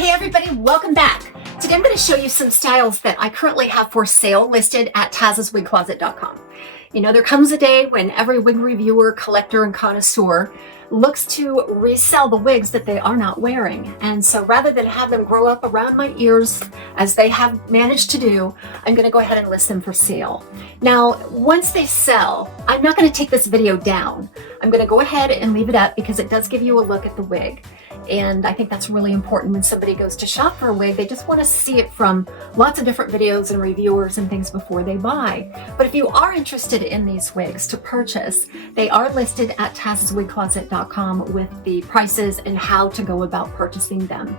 Hey everybody, welcome back. Today I'm going to show you some styles that I currently have for sale listed at TAZSwigcloset.com. You know, there comes a day when every wig reviewer, collector, and connoisseur looks to resell the wigs that they are not wearing. And so rather than have them grow up around my ears as they have managed to do, I'm going to go ahead and list them for sale. Now, once they sell, I'm not going to take this video down. I'm going to go ahead and leave it up because it does give you a look at the wig. And I think that's really important when somebody goes to shop for a wig. They just want to see it from lots of different videos and reviewers and things before they buy. But if you are interested in these wigs to purchase, they are listed at TAZSwigcloset.com with the prices and how to go about purchasing them.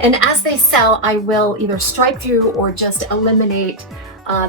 And as they sell, I will either strike through or just eliminate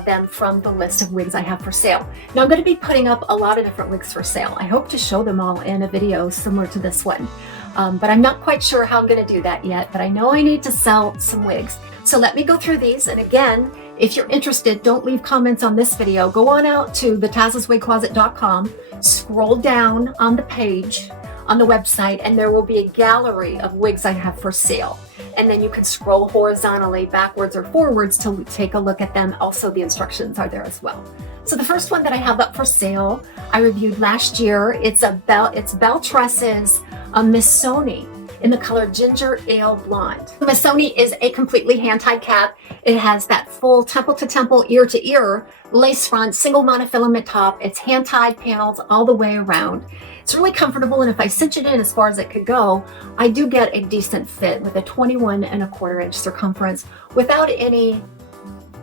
them from the list of wigs I have for sale. Now I'm going to be putting up a lot of different wigs for sale. I hope to show them all in a video similar to this one. But I'm not quite sure how I'm going to do that yet, but I know I need to sell some wigs. So let me go through these. And again, if you're interested, don't leave comments on this video. Go on out to the TAZSwigcloset.com, scroll down on the page on the website, and there will be a gallery of wigs I have for sale. And then you can scroll horizontally, backwards or forwards to take a look at them. Also, the instructions are there as well. So the first one that I have up for sale, I reviewed last year. It's BELLE Tresses Missoni in the color Ginger Ale Blonde. The Missoni is a completely hand-tied cap. It has that full temple-to-temple, ear-to-ear lace front, single monofilament top. It's hand-tied panels all the way around. It's really comfortable, and if I cinch it in as far as it could go, I do get a decent fit with a 21¼ inch circumference without any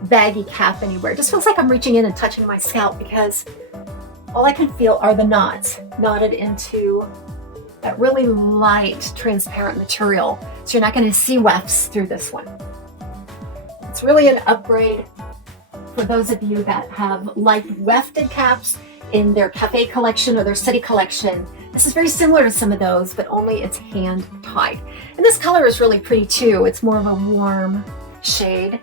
baggy cap anywhere. It just feels like I'm reaching in and touching my scalp because all I can feel are the knots knotted into that really light, transparent material. So you're not going to see wefts through this one. It's really an upgrade for those of you that have liked wefted caps in their cafe collection or their city collection. This is very similar to some of those, but only it's hand tied. And this color is really pretty too. It's more of a warm shade,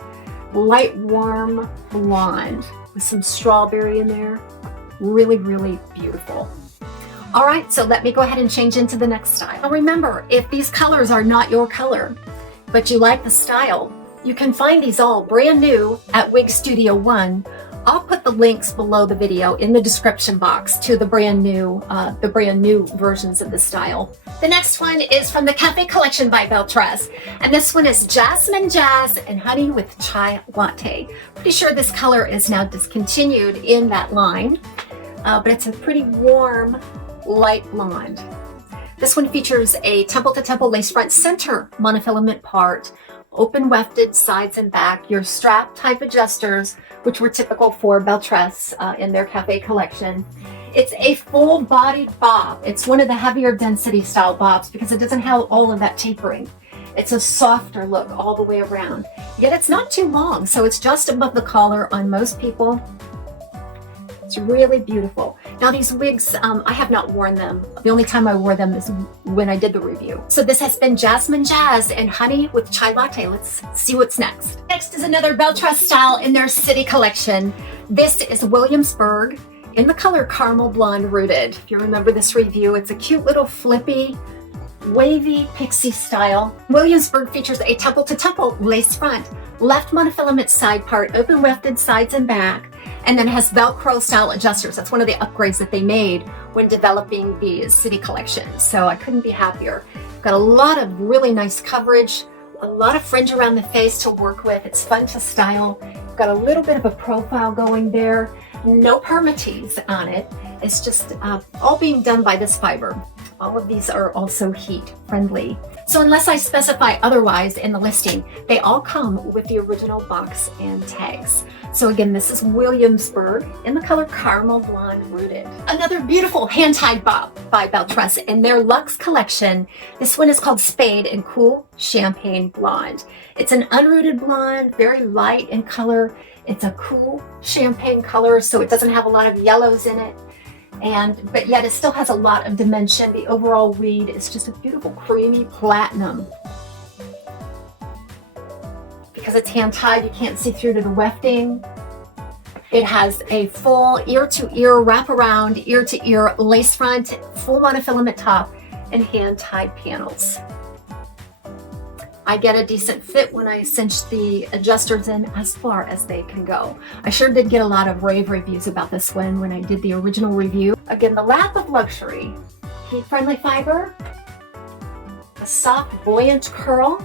light warm blonde with some strawberry in there. Really, really beautiful. All right, so let me go ahead and change into the next style. Now remember, if these colors are not your color, but you like the style, you can find these all brand new at WIGSTUDIO1. I'll put the links below the video in the description box to the brand new versions of the style. The next one is from the Cafe Collection by BELLE Tress, and this one is Jasmine Jazz and Honey with Chai Latte. Pretty sure this color is now discontinued in that line, but it's a pretty warm, light blonde. This one features a temple-to-temple lace front center monofilament part, open wefted sides and back, your strap type adjusters, which were typical for BELLE Tress in their cafe collection. It's a full bodied bob. It's one of the heavier density style bobs because it doesn't have all of that tapering. It's a softer look all the way around. Yet it's not too long, so it's just above the collar on most people. It's really beautiful. Now these wigs, I have not worn them. The only time I wore them is when I did the review. So this has been Jasmine Jazz and Honey with Chai Latte. Let's see what's next. Next is another BELLE Tress style in their city collection. This is Williamsburg in the color Caramel Blonde Rooted. If you remember this review, it's a cute little flippy, wavy pixie style. Williamsburg features a temple-to-temple lace front, left monofilament side part, open wefted sides and back, and then has Velcro style adjusters. That's one of the upgrades that they made when developing the city collection. So I couldn't be happier. Got a lot of really nice coverage, a lot of fringe around the face to work with. It's fun to style. Got a little bit of a profile going there. No permatease on it. It's just all being done by this fiber. All of these are also heat friendly. So unless I specify otherwise in the listing, they all come with the original box and tags. So again, this is Williamsburg in the color Caramel Blonde Rooted. Another beautiful hand-tied bob by BELLE Tress in their Luxe collection. This one is called Spade in Cool Champagne Blonde. It's an unrooted blonde, very light in color. It's a cool champagne color, so it doesn't have a lot of yellows in it. But yet it still has a lot of dimension. The overall weed is just a beautiful creamy platinum. Because it's hand tied, you can't see through to the wefting. It has a full ear-to-ear wraparound, ear-to-ear lace front, full monofilament top, and hand-tied panels. I get a decent fit when I cinch the adjusters in as far as they can go. I sure did get a lot of rave reviews about this one when I did the original review. Again, the lap of luxury, heat-friendly fiber, a soft, buoyant curl.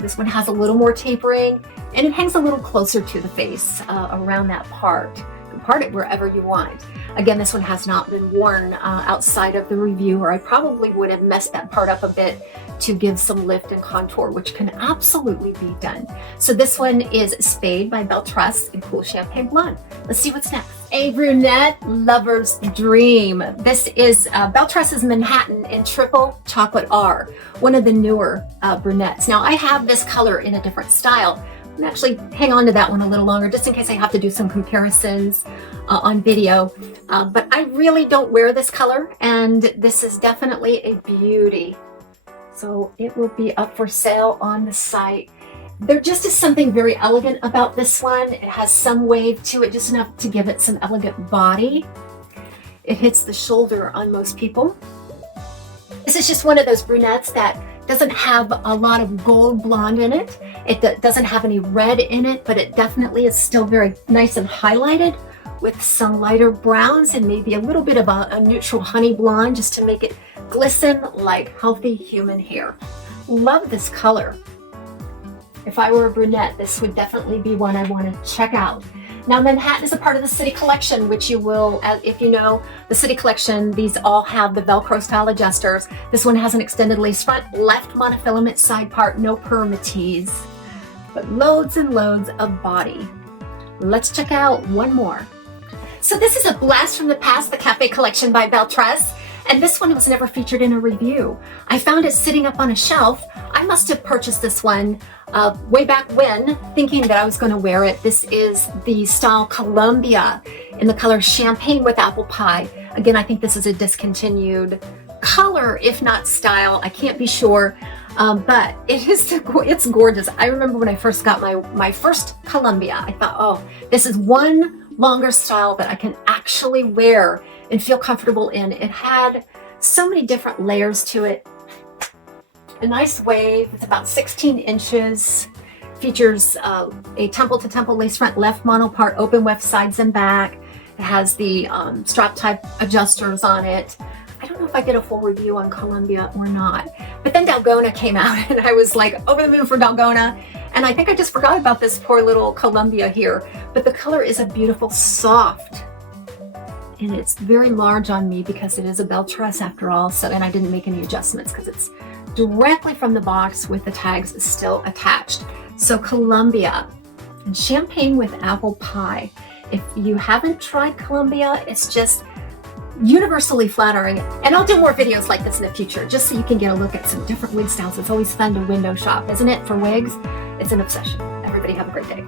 This one has a little more tapering, and it hangs a little closer to the face around that part. You can part it wherever you want. Again, this one has not been worn outside of the review, or I probably would have messed that part up a bit to give some lift and contour, which can absolutely be done. So this one is Spade by Belle Tress in Cool Champagne Blonde. Let's see what's next. A brunette lover's dream. This is Belle Tress's Manhattan in Triple Chocolate R, one of the newer brunettes. Now I have this color in a different style. I'm gonna actually hang on to that one a little longer just in case I have to do some comparisons on video. But I really don't wear this color, and this is definitely a beauty. So it will be up for sale on the site. There just is something very elegant about this one. It has some wave to it, just enough to give it some elegant body. It hits the shoulder on most people. This is just one of those brunettes that doesn't have a lot of gold blonde in it. It doesn't have any red in it, but it definitely is still very nice and highlighted with some lighter browns and maybe a little bit of a neutral honey blonde just to make it glisten like healthy human hair. Love this color. If I were a brunette, this would definitely be one I want to check out. Now, Manhattan is a part of the City Collection, which you will, if you know the City Collection, these all have the Velcro style adjusters. This one has an extended lace front, left monofilament side part, no permatease, but loads and loads of body. Let's check out one more. So this is a blast from the past, the Cafe Collection by Belle Tress. And this one was never featured in a review. I found it sitting up on a shelf. I must have purchased this one way back when, thinking that I was going to wear it. This is the style Columbia in the color Champagne with Apple Pie. Again, I think this is a discontinued color, if not style. I can't be sure, but it's gorgeous. I remember when I first got my first Columbia, I thought, oh, this is one longer style that I can actually wear and feel comfortable in. It had so many different layers to it. A nice wave, it's about 16 inches, features a temple to temple lace front left mono part, open weft sides and back. It has the strap type adjusters on it. I don't know if I did a full review on Columbia or not, but then Dalgona came out and I was like over the moon for Dalgona. And I think I just forgot about this poor little Columbia here, but the color is a beautiful soft. And it's very large on me because it is a Belle Tress after all. So, and I didn't make any adjustments because it's directly from the box with the tags still attached. So Columbia and Champagne with Apple Pie. If you haven't tried Columbia, it's just universally flattering. And I'll do more videos like this in the future, just so you can get a look at some different wig styles. It's always fun to window shop, isn't it? For wigs, it's an obsession. Everybody have a great day.